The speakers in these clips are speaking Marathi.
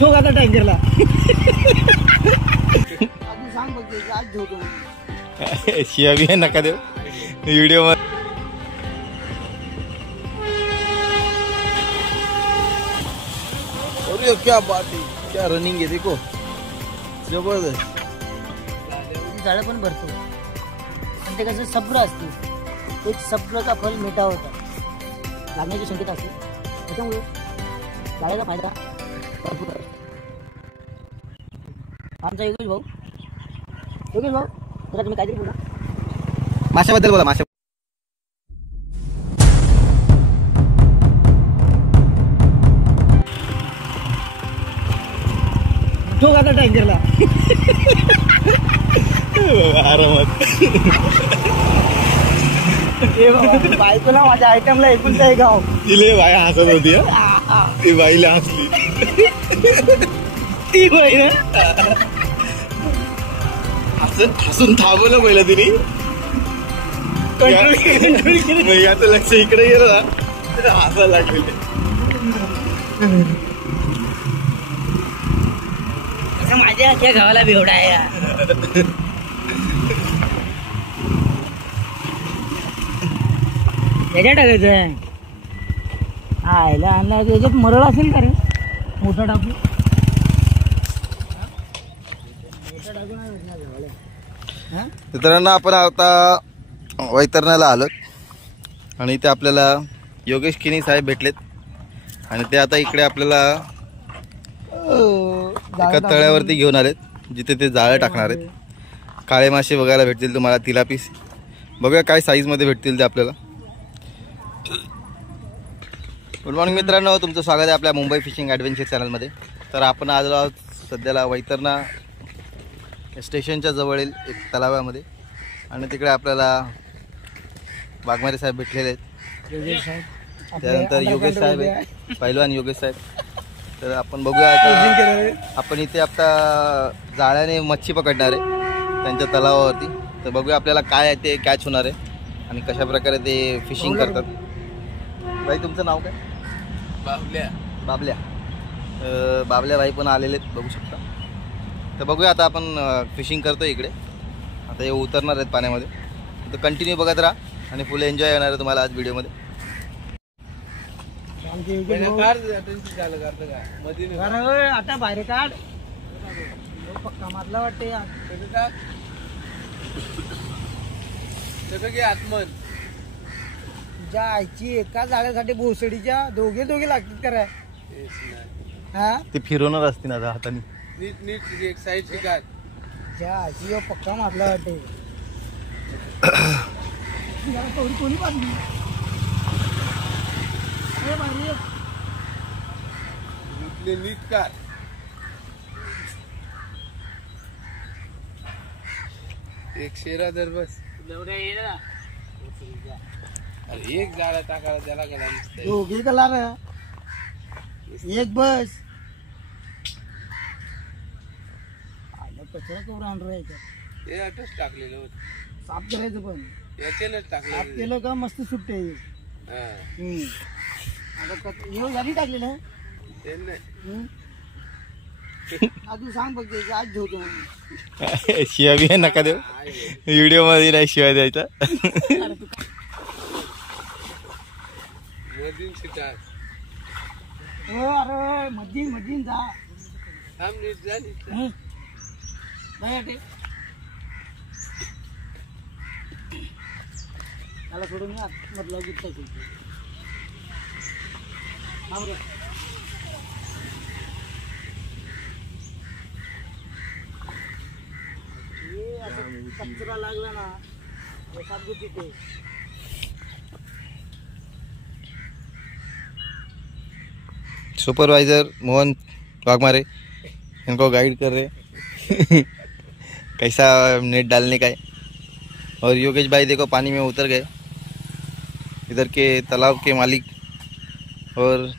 ठोक आता टँकरला. आधी सांग बघ आज ठेवतो. शिया भी नका देऊ व्हिडिओ मध्ये. अरे क्या बात है, क्या रनिंग है देखो, जबरदस्त. झाडं पण भरतो पण ते कसं सब्र असते. एक सब्र का फल मिठा होता लागण्याची शक्यता असते. त्याच्यामुळे झाडाचा फायदा भरपूर आहे. आमचा योगेश भाऊ जरा तुम्ही काहीतरी बोला माशाबद्दल बोला. माशा ठोक आता टँकरला. आरामात. बायकोला माझ्या आयटमला एकूणच आहे गाव. तिले बाई हसत होती. ती बाईला हसली. ती बाई ना हसून थांबवलं पहिलं तिने. याचं लक्ष इकडे गेलं ना हसायला लागलेले. माझ्या अख्या गावाला बेवडा आहे. त्याच्या टाकायचं आयला आणला त्याच्यात मरळ असेल का रे मोठा टाकू. मित्रांनो आपण आता वैतरणाला आलो आणि इथे आपल्याला योगेश किनी साहेब भेटलेत आणि ते आता इकडे आपल्याला एका तळ्यावरती घेऊन आलेत जिथे ते जाळं टाकणार आहेत. काळे मासे बघायला भेटतील तुम्हाला, तिलापीस. बघूया काय साईजमध्ये भेटतील ते आपल्याला. गुड मॉर्निंग मित्रांनो, तुमचं स्वागत आहे आपल्या मुंबई फिशिंग ॲडव्हेंचर चॅनलमध्ये. तर आपण आज सध्याला वैतरणा स्टेशनच्या जवळील एक तलावामध्ये आणि तिकडे आपल्याला वाघमारे साहेब भेटलेले आहेत. त्यानंतर योगेश साहेब आहेत, पहिलवान योगेश साहेब. तर आपण बघूया आता आपण इथे आता जाळ्याने मच्छी पकडणार आहे त्यांच्या तलावावरती. तर बघूया आपल्याला काय आहे ते कॅच होणार आहे आणि कशा प्रकारे ते फिशिंग करतात. भाई तुमचं नाव काय? बाबल्या. बाबल्या. बाबल्या भाई पण आलेले आहेत बघू शकता. तर बघूया आता आपण फिशिंग करतो इकडे. आता हे उतरणार आहेत पाण्यामध्ये. तर कंटिन्यू बघत राहा आणि फुल एन्जॉय येणार आहे तुम्हाला आज व्हिडिओमध्ये. आता बाहेर काढ पक्का मारला वाटते. आत्मन तुझ्या आईची एका जाळ्यासाठी भोसडीच्या दोघे लागतात करा. हा ते फिरवणार असते ना हाताने. नीट नीट एक साइड शिकार. ज्या आजी पक्का मारला वाटते. कोणी बांधली नीट कार. एक शेरा दर बस. अरे एक जाळा टाकायला त्याला गेला नुसतं. दोघे कलार एक बस. कचरा कवर आणून राहायचा. हे अटच टाकलेलं होतं. साफ करायचं पण याच्यानंच साफ टाकलं. केलं का मस्त सुट्टे. आता झाली टाकलेलं ते नाही. आधी सांग बघ आज ठेवतो. शिया बी नका देऊ व्हिडिओ मध्ये, नाही शिवाय द्यायचा. मधील शिकार. अरे मधीन जा. थांब नीट झाली. त्याला सोडून मधला गुत्ता खेळतो. कचरा लागला ना एखाद गुत्ती. सुपरवाइजर मोहन वाघमारे इनको गाइड कर रहे कैसा नेट डालने का है. और योगेश भाई देखो पानी में उतर गए, इधर के तालाब के मालिक. और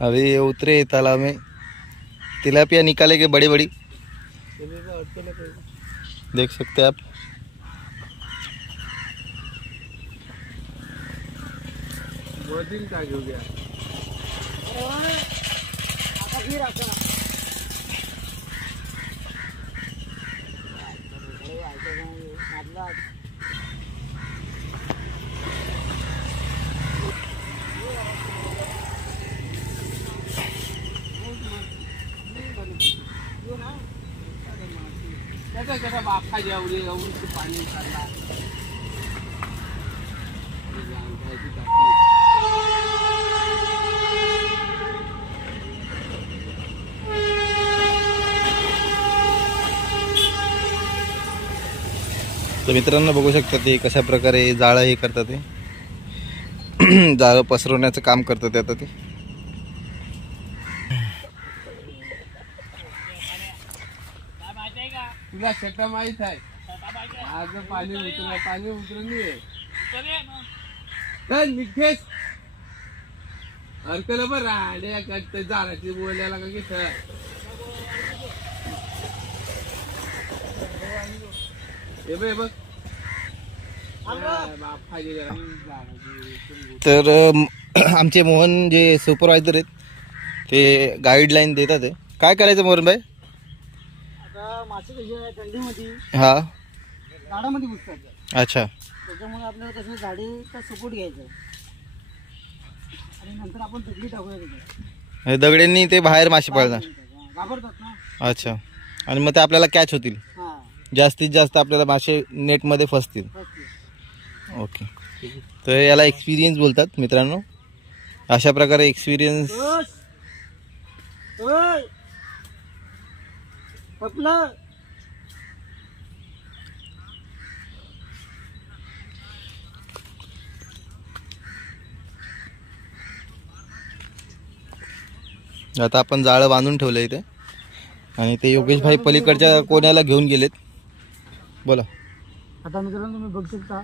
अभी ये उतरे तालाब में तिलापिया निकाले के बड़ी बड़ी तिला अटकेला पाहिजे. देख सकते हैं आप. मधील का घेऊ घ्या. त्याचा बापा जेवढे पाणी काढला. तर मित्रांनो बघू शकता ते कशा प्रकारे जाळं हे करतात ते जाळं पसरवण्याचं काम करतात ते आता ते. तुला शेता माहित आहे आज पाणी उतरलं नाही निघेस अडकलं बरं राहिले कट्टे झाडाची बोलायला का की सर. हे बघ तर आमचे मोहन जे सुपरवायझर आहेत ते गाईडलाईन देतात आहे. काय करायचं मोहन भाई? आता मासे कशी आहे थंडीमध्ये हा झाडामध्ये घुसतात. अच्छा. त्याच्यामुळे आपल्याला कसं झाडीचा सपोर्ट घ्यायचा आणि नंतर आपण दगडी टाकूया त्याच्यात. हे दगड्यांनी ते बाहेर मासे पाळणार. घाबरतात ना. अच्छा. आणि मग ते आपल्याला कॅच होतील. हा जास्तीत जास्त आपल्याला मासे नेटमध्ये फसतील. बस. ओके. तर याला एक्सपिरियन्स बोलतात मित्रांनो. अशा प्रकारे एक्सपिरियन्स. ओय पपला आता आपण जाळं बांधून ठेवलं इथे आणि ते योगेश भाई पलीकडच्या कोण्याला घेऊन गेलेत. बोला. आता मित्रांनो तुम्ही बघू शकता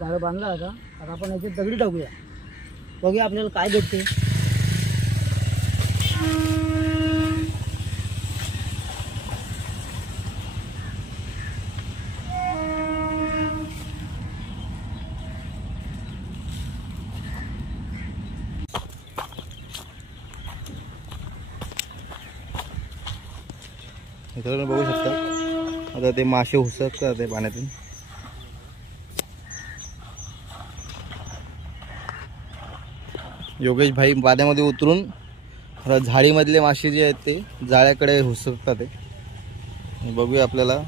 जाळं बांधला आता. आता आपण याच्यात दगडी टाकूया. बघूया आपल्याला काय भेटते. मित्रांनो बघू शकता आता ते मासे हुसकतात ते पाण्यातून. योगेश भाई पाण्यामध्ये उतरून आता झाडीमधले मासे जे आहेत ते जाळ्याकडे हुसकतात ते. बघूया आपल्याला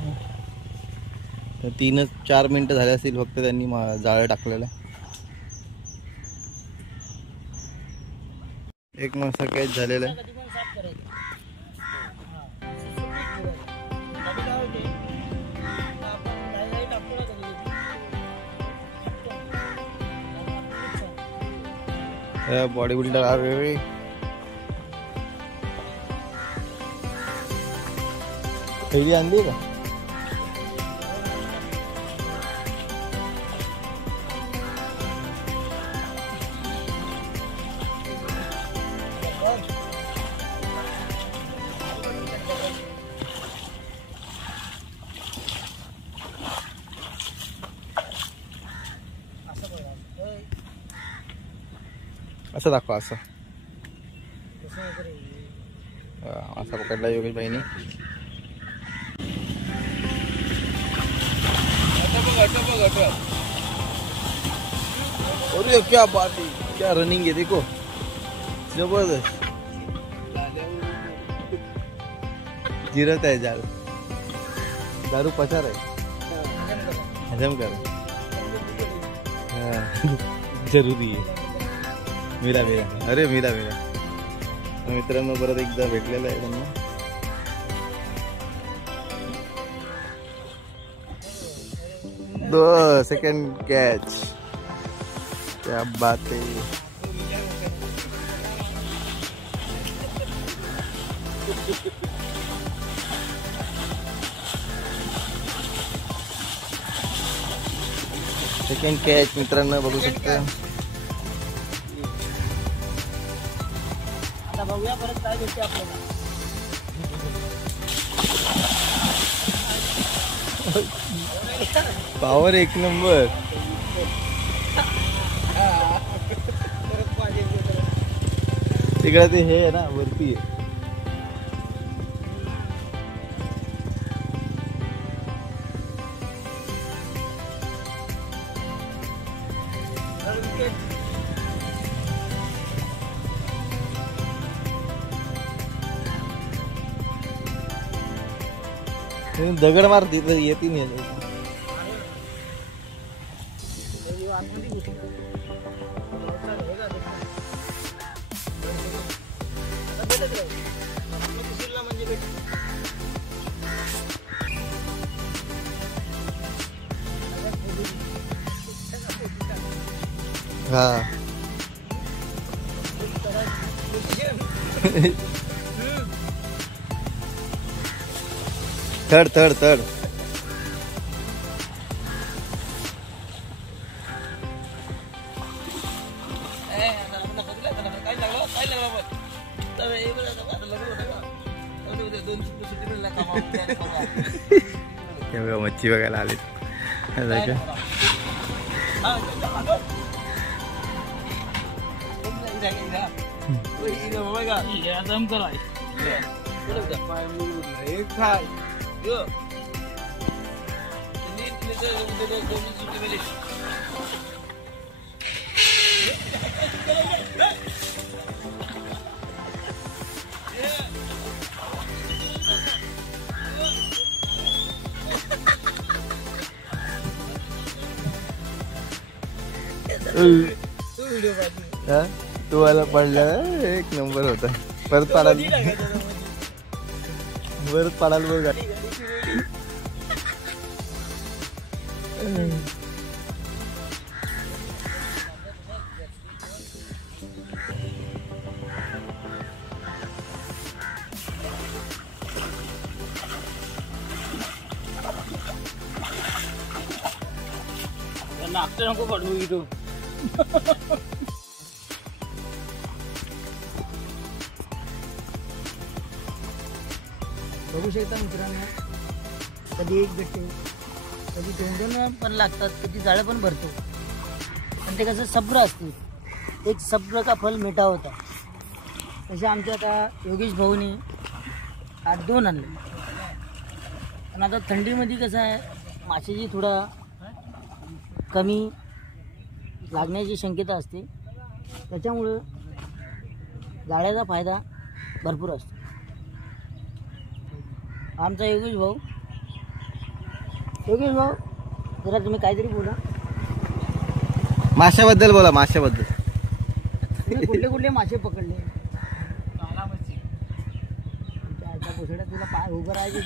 3-4 मिनिटं झाले असतील फक्त त्यांनी जाळं टाकलेलं. एक मासा कॅच झालेला आहे. बॉडी बिल्डर आ रहे. पहिली आणली का? असं दाखवा. असं असा पकडला योगेश भाईने. अरे क्या बात है, क्या रनिंग है देखो, जबरदस्त. जिरत आहे जाल. दारू पचार आहे, हजम कर. जरुरी आहे. मिला मिला. अरे मिला मिला. मित्रांनो परत एकदा भेटलेलं आहे त्यांना. Second catch. क्या बात है. सेकंड कॅच मित्रांनो बघू शकता. आता बघूया परत काय भेटते आपल्याला. पावर एक नंबर. तिकडे ते हे आहे ना वरती आहे. दगड मार तिथं येते नाही. हा थर्ड थर्ड थर्ड. मच्छी बघायला आले. तू वाला पडला एक नंबर होता. परत पाडायला बघ. नाश्ता नको पडवू इथं. बघू शकता मित्रांनो, कधी एक भेटते, कधी दोन पण लागतात, कधी जाळं पण भरतो. आणि ते कसं सब्र असते. एक सब्र का फल मिठा होता. तसे आमच्या आता योगेश भाऊने 8-2 आणले. पण आता थंडीमध्ये कसं आहे, माशाची थोडा कमी लागण्याची शक्यता असते. त्याच्यामुळं जाळ्याचा फायदा भरपूर असतो. आमचा योगेश भाऊ जरा तुम्ही काहीतरी बोला. माशाबद्दल बोला. माशाबद्दल तुम्ही कुठले मासे पकडले? तुला पाय उभं राहायचे.